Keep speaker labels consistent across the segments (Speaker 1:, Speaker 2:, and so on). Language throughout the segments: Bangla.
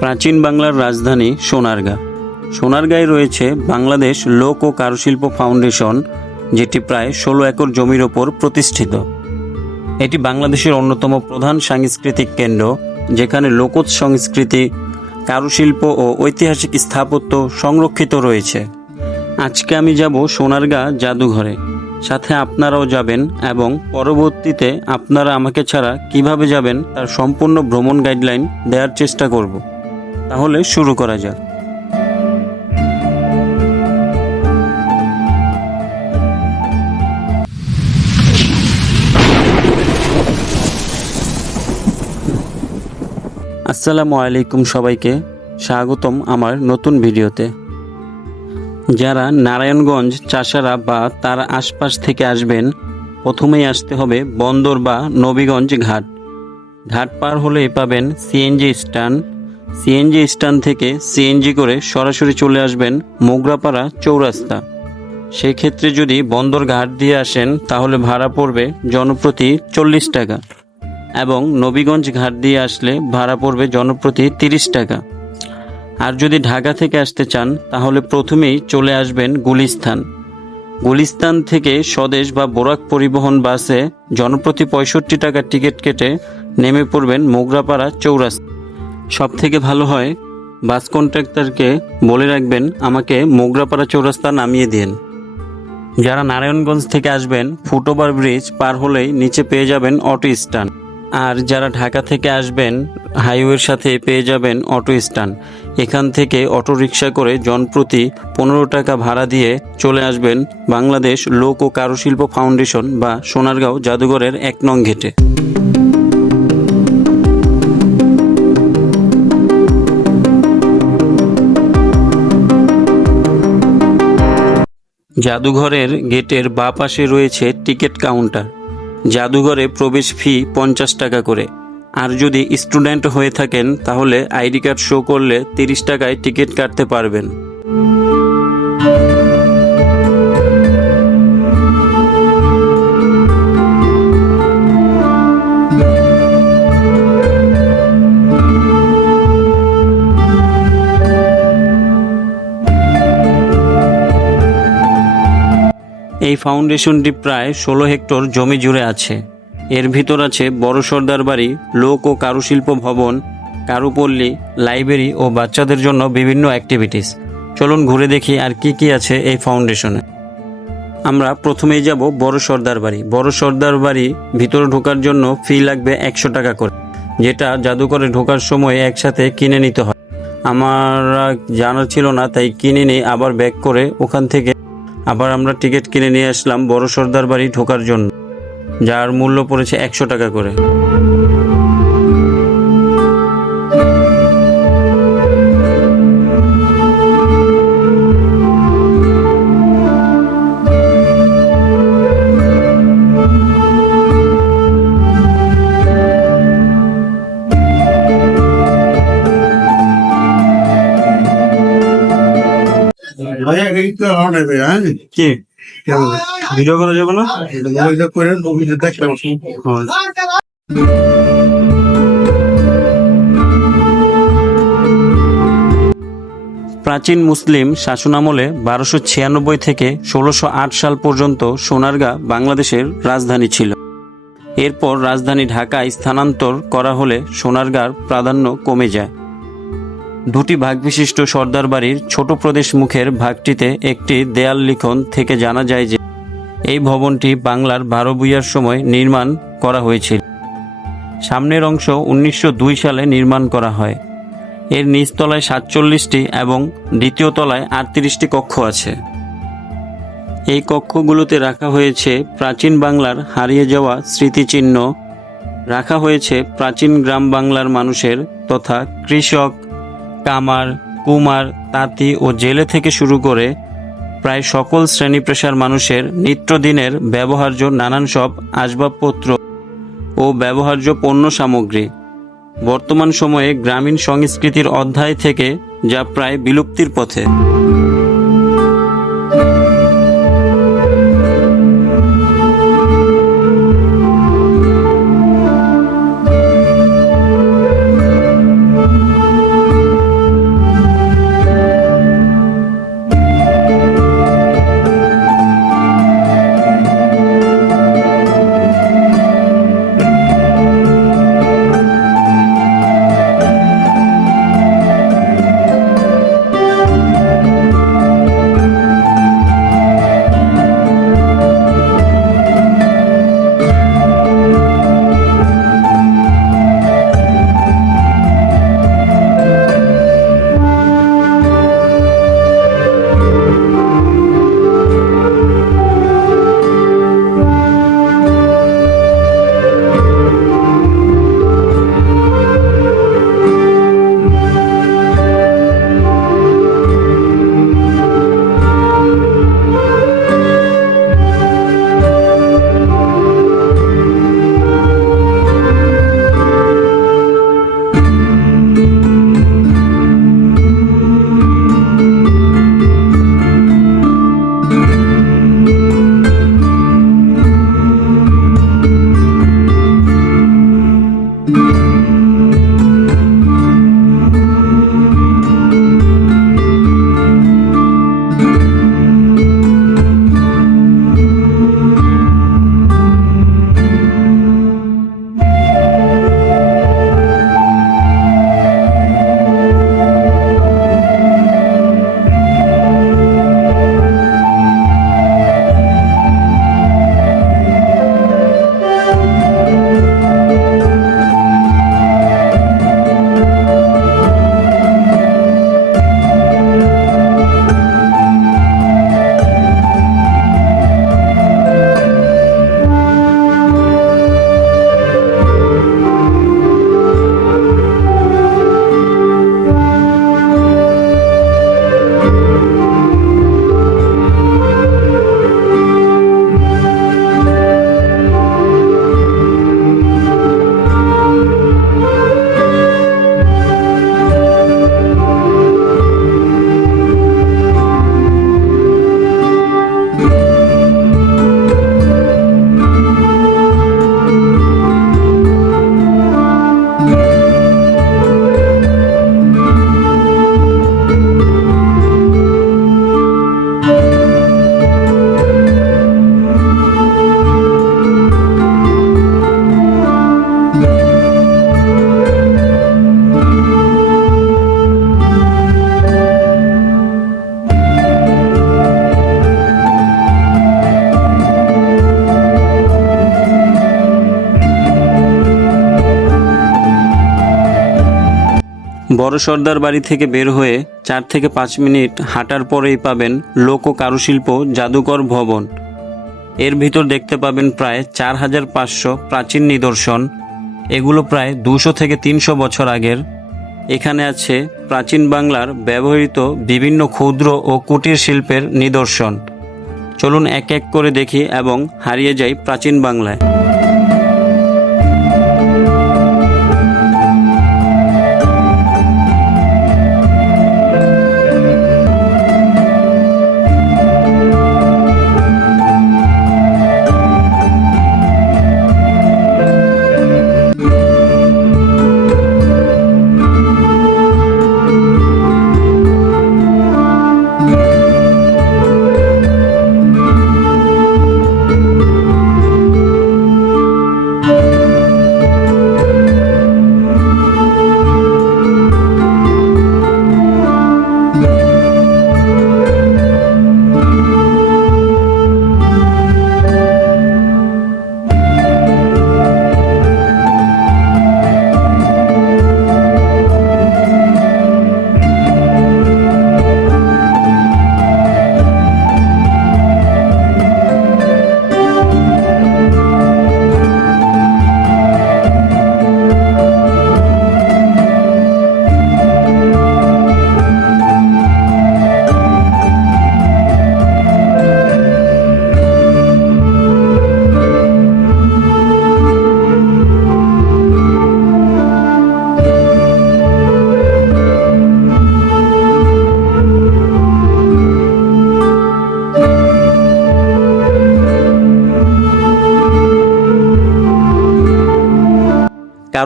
Speaker 1: প্রাচীন বাংলার রাজধানী সোনারগাঁ। সোনারগাঁয়ে রয়েছে বাংলাদেশ লোক ও কারুশিল্প ফাউন্ডেশন, যেটি প্রায় ষোলো একর জমির ওপর প্রতিষ্ঠিত। এটি বাংলাদেশের অন্যতম প্রধান সাংস্কৃতিক কেন্দ্র, যেখানে লোকজ সংস্কৃতি কারুশিল্প ও ঐতিহাসিক স্থাপত্য সংরক্ষিত রয়েছে। আজকে আমি যাব সোনারগাঁ জাদুঘরে। সাথে আপনারাও যাবেন এবং পরবর্তীতে আপনারা আমাকে ছাড়া কীভাবে যাবেন তার সম্পূর্ণ ভ্রমণ গাইডলাইন দেওয়ার চেষ্টা করব। তাহলে শুরু করা যাক। আসসালামু আলাইকুম সবাইকে, স্বাগতম আমার নতুন ভিডিওতে। যারা নারায়ণগঞ্জ, চাষারা বা তার আশপাশ থেকে আসবেন, প্রথমেই আসতে হবে বন্দর বা নবীগঞ্জ ঘাট। ঘাট পার হলেই পাবেন সিএনজি স্ট্যান্ড সিএনজি স্ট্যান্ড থেকে সিএনজি করে সরাসরি চলে আসবেন মোগরাপাড়া চৌরাস্তা। সেক্ষেত্রে যদি বন্দর ঘাট দিয়ে আসেন, তাহলে ভাড়া পড়বে জনপ্রতি চল্লিশ টাকা এবং নবীগঞ্জ ঘাট দিয়ে আসলে ভাড়া পড়বে জনপ্রতি তিরিশ টাকা। আর যদি ঢাকা থেকে আসতে চান, তাহলে প্রথমেই চলে আসবেন গুলিস্তান। গুলিস্তান থেকে স্বদেশ বা বোরাক পরিবহন বাসে জনপ্রতি পঁয়ষট্টি টাকার টিকিট কেটে নেমে পড়বেন মোগরাপাড়া চৌরাস্তা। সব থেকে ভালো হয়, বাস কন্ট্রাক্টরকে বলে রাখবেন, আমাকে মোগরাপাড়া চৌরাস্তা নামিয়ে দিন। যারা নারায়ণগঞ্জ থেকে আসবেন, ফুটওভার ব্রিজ পার হলেই নিচে পেয়ে যাবেন অটো স্ট্যান্ড। আর যারা ঢাকা থেকে আসবেন, হাইওয়ের সাথে পেয়ে যাবেন অটো স্ট্যান্ড। এখান থেকে অটো রিক্সা করে জনপ্রতি পনেরো টাকা ভাড়া দিয়ে চলে আসবেন বাংলাদেশ লোক ও কারুশিল্প ফাউন্ডেশন বা সোনারগাঁও জাদুঘরের এক নং ঘেটে জাদুঘরের গেটের বাঁ পাশে রয়েছে টিকিট কাউন্টার। জাদুঘরে প্রবেশ ফি পঞ্চাশ টাকা করে। আর যদি স্টুডেন্ট হয়ে থাকেন, তাহলে আইডি কার্ড শো করলে তিরিশ টাকায় টিকিট কাটতে পারবেন। এই ফাউন্ডেশনটি প্রায় ষোলো হেক্টর জমি জুড়ে আছে। এর ভিতর আছে বড় সর্দার বাড়ি, লোক ও কারুশিল্প ভবন, কারুপল্লী, লাইব্রেরি ও বাচ্চাদের জন্য বিভিন্ন অ্যাক্টিভিটিস চলুন ঘুরে দেখি আর কি কি আছে এই ফাউন্ডেশনে। আমরা প্রথমেই যাব বড় সর্দার বাড়ি। বড় সর্দার বাড়ি ভিতরে ঢোকার জন্য ফি লাগবে একশো টাকা করে, যেটা জাদুঘরে ঢোকার সময় একসাথে কিনে নিতে হয়। আমার জানা ছিল না, তাই কিনে নিয়ে আবার ব্যাক করে ওখান থেকে আবার আমরা টিকিট কিনে নিয়ে আসলাম বড় সর্দার বাড়ি ঢোকার জন্য, যার মূল্য পড়েছে একশো টাকা করে।
Speaker 2: ভাইয়া হ্যাঁ?
Speaker 1: কি? ভিডিও করা যাবে না?
Speaker 2: ওইটা করে নবীতে দেখলাম
Speaker 1: প্রাচীন মুসলিম শাসনামলে বারোশো ছিয়ানব্বই থেকে ষোলোশো আট সাল পর্যন্ত সোনারগাঁ বাংলাদেশের রাজধানী ছিল। এরপর রাজধানী ঢাকায় স্থানান্তর করা হলে সোনারগাঁর প্রাধান্য কমে যায়। দুটি ভাগ বিশিষ্ট সর্দার বাড়ির ছোট প্রদেশ মুখের ভাগটিতে একটি দেয়াল লিখন থেকে জানা যায় যে এই ভবনটি বাংলার বারো বুইয়ার সময় নির্মাণ করা হয়েছিল। সামনের অংশ উনিশশো দুই সালে নির্মাণ করা হয়। এর নিচতলায় সাতচল্লিশটি এবং দ্বিতীয় তলায় আটত্রিশটি কক্ষ আছে। এই কক্ষগুলোতে রাখা হয়েছে প্রাচীন বাংলার হারিয়ে যাওয়া স্মৃতিচিহ্ন, রাখা হয়েছে প্রাচীন গ্রাম বাংলার মানুষের তথা কৃষক কামার, কুমার, তাঁতি ও জেলে থেকে শুরু করে প্রায় সকল শ্রেণি পেশার মানুষের নিত্যদিনের ব্যবহার্য নানান সব আসবাবপত্র ও ব্যবহার্য পণ্য সামগ্রী। বর্তমান সময়ে গ্রামীণ সংস্কৃতির অধ্যায় থেকে যা প্রায় বিলুপ্তির পথে। বড় সর্দার বাড়ি থেকে বের হয়ে চার থেকে পাঁচ মিনিট হাঁটার পরেই পাবেন লোক ও কারুশিল্প জাদুকর ভবন। এর ভিতর দেখতে পাবেন প্রায় চার হাজার পাঁচশো প্রাচীন নিদর্শন। এগুলো প্রায় দুশো থেকে তিনশো বছর আগের। এখানে আছে প্রাচীন বাংলার ব্যবহৃত বিভিন্ন ক্ষুদ্র ও কুটির শিল্পের নিদর্শন। চলুন এক এক করে দেখি এবং হারিয়ে যাই প্রাচীন বাংলায়।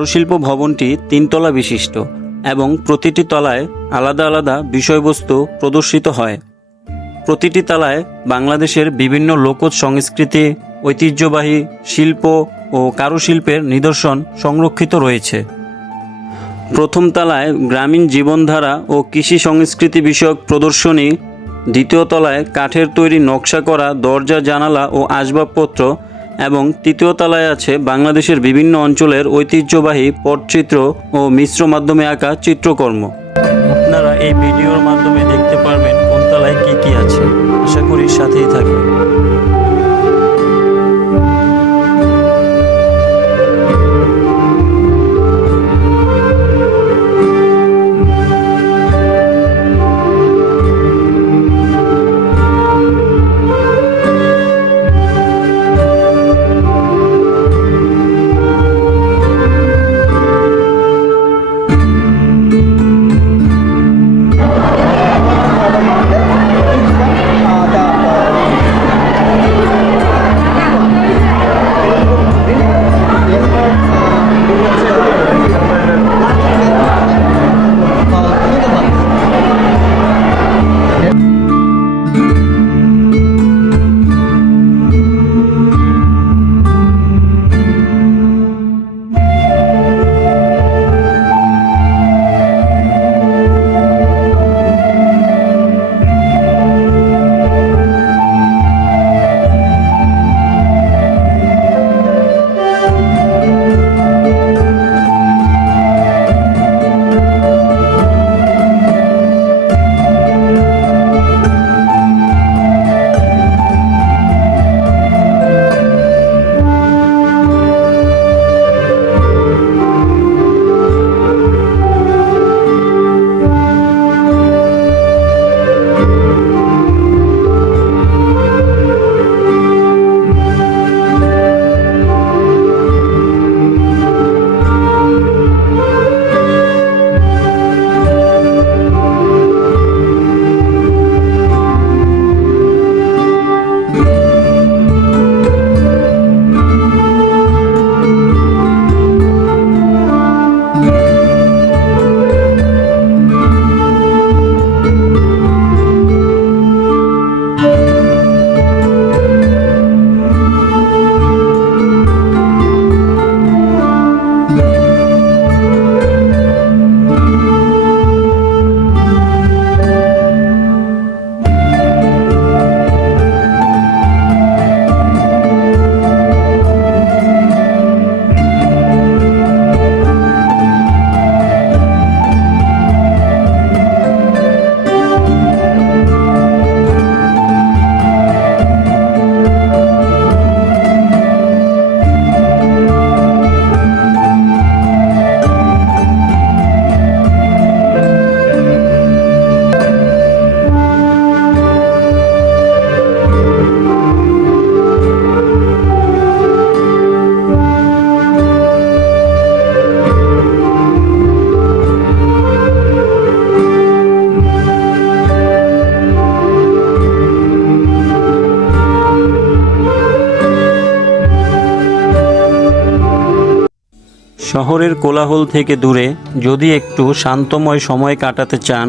Speaker 1: কারুশিল্প ভবনটি তিনতলা বিশিষ্ট এবং প্রতিটি তলায় আলাদা আলাদা বিষয়বস্তু প্রদর্শিত হয়। প্রতিটি তলায় বাংলাদেশের বিভিন্ন লোকজ সংস্কৃতি, ঐতিহ্যবাহী শিল্প ও কারুশিল্পের নিদর্শন সংরক্ষিত রয়েছে। প্রথম তলায় গ্রামীণ জীবনধারা ও কৃষি সংস্কৃতি বিষয়ক প্রদর্শনী, দ্বিতীয় তলায় কাঠের তৈরি নকশা করা দরজা, জানালা ও আসবাবপত্র এবং তৃতীয় তলায় আছে বাংলাদেশের বিভিন্ন অঞ্চলের ঐতিহ্যবাহী পটচিত্র ও মিশ্র মাধ্যমে আঁকা চিত্রকর্ম। আপনারা এই ভিডিওর মাধ্যমে দেখতে পারবেন কোন তলায় কী কী আছে। আশা করি সাথেই থাকবেন। শহরের কোলাহল থেকে দূরে, যদি একটু শান্তময় সময় কাটাতে চান,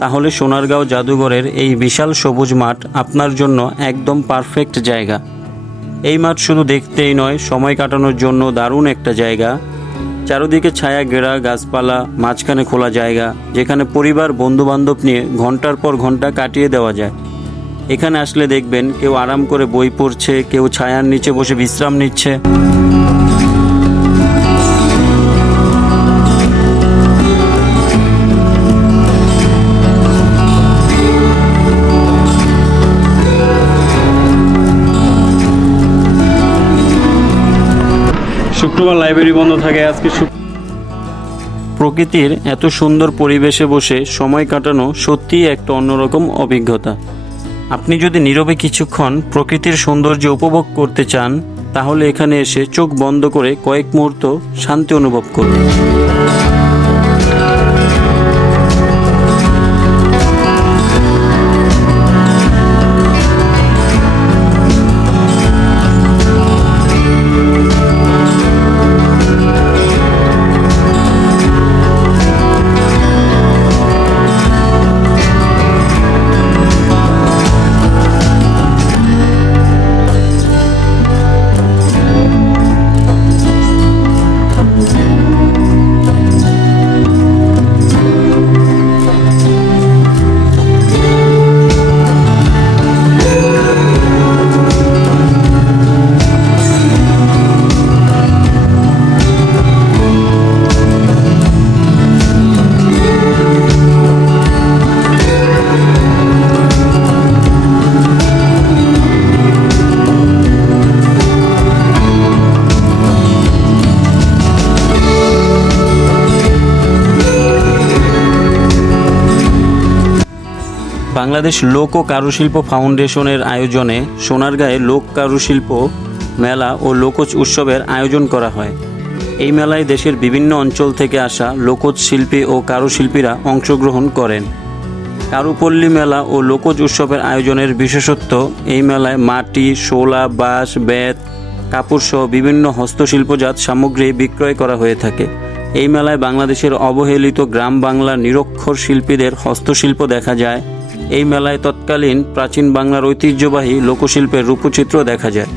Speaker 1: তাহলে সোনারগাঁও জাদুঘরের এই বিশাল সবুজ মাঠ আপনার জন্য একদম পারফেক্ট জায়গা। এই মাঠ শুধু দেখতেই নয়, সময় কাটানোর জন্য দারুণ একটা জায়গা। চারদিকে ছায়া ঘেরা গাছপালা, মাঝখানে খোলা জায়গা, যেখানে পরিবার, বন্ধুবান্ধব নিয়ে ঘণ্টার পর ঘণ্টা কাটিয়ে দেওয়া যায়। এখানে আসলে দেখবেন কেউ আরাম করে বই পড়ছে, কেউ ছায়ার নিচে বসে বিশ্রাম নিচ্ছে। শুক্রবার লাইব্রেরি বন্ধ থাকে, আজকে প্রকৃতির এত সুন্দর পরিবেশে বসে সময় কাটানো সত্যিই একটা অন্যরকম অভিজ্ঞতা। আপনি যদি নীরবে কিছুক্ষণ প্রকৃতির সৌন্দর্য উপভোগ করতে চান, তাহলে এখানে এসে চোখ বন্ধ করে কয়েক মুহূর্ত শান্তি অনুভব করুন। বাংলাদেশ লোক ও কারুশিল্প ফাউন্ডেশনের আয়োজনে সোনারগাঁয়ে লোক কারুশিল্প মেলা ও লোকজ উৎসবের আয়োজন করা হয়। এই মেলায় দেশের বিভিন্ন অঞ্চল থেকে আসা লোকজ শিল্পী ও কারুশিল্পীরা অংশগ্রহণ করেন। কারুপল্লী মেলা ও লোকজ উৎসবের আয়োজনের বিশেষত্ব, এই মেলায় মাটি, শোলা, বাঁশ, বেত কাপড়সহ বিভিন্ন হস্তশিল্পজাত সামগ্রী বিক্রয় করা হয়ে থাকে। এই মেলায় বাংলাদেশের অবহেলিত গ্রাম বাংলার নিরক্ষর শিল্পীদের হস্তশিল্প দেখা যায়। এই মেলায় তৎকালীন প্রাচীন বাংলার ঐতিহ্যবাহী লোকশিল্পের রূপচিত্র দেখা যায়।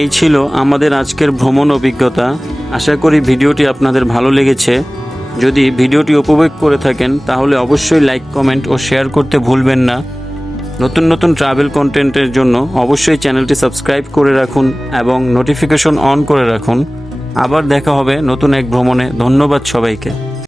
Speaker 1: এই ছিল আমাদের আজকের ভ্রমণ অভিজ্ঞতা। আশা করি ভিডিওটি আপনাদের ভালো লেগেছে। যদি ভিডিওটি উপভোগ করে থাকেন, তাহলে অবশ্যই লাইক, কমেন্ট ও শেয়ার করতে ভুলবেন না। নতুন নতুন ট্রাভেল কন্টেন্টের জন্য অবশ্যই চ্যানেলটি সাবস্ক্রাইব করে রাখুন এবং নোটিফিকেশন অন করে রাখুন। আবার দেখা হবে নতুন এক ভ্রমণে। ধন্যবাদ সবাইকে।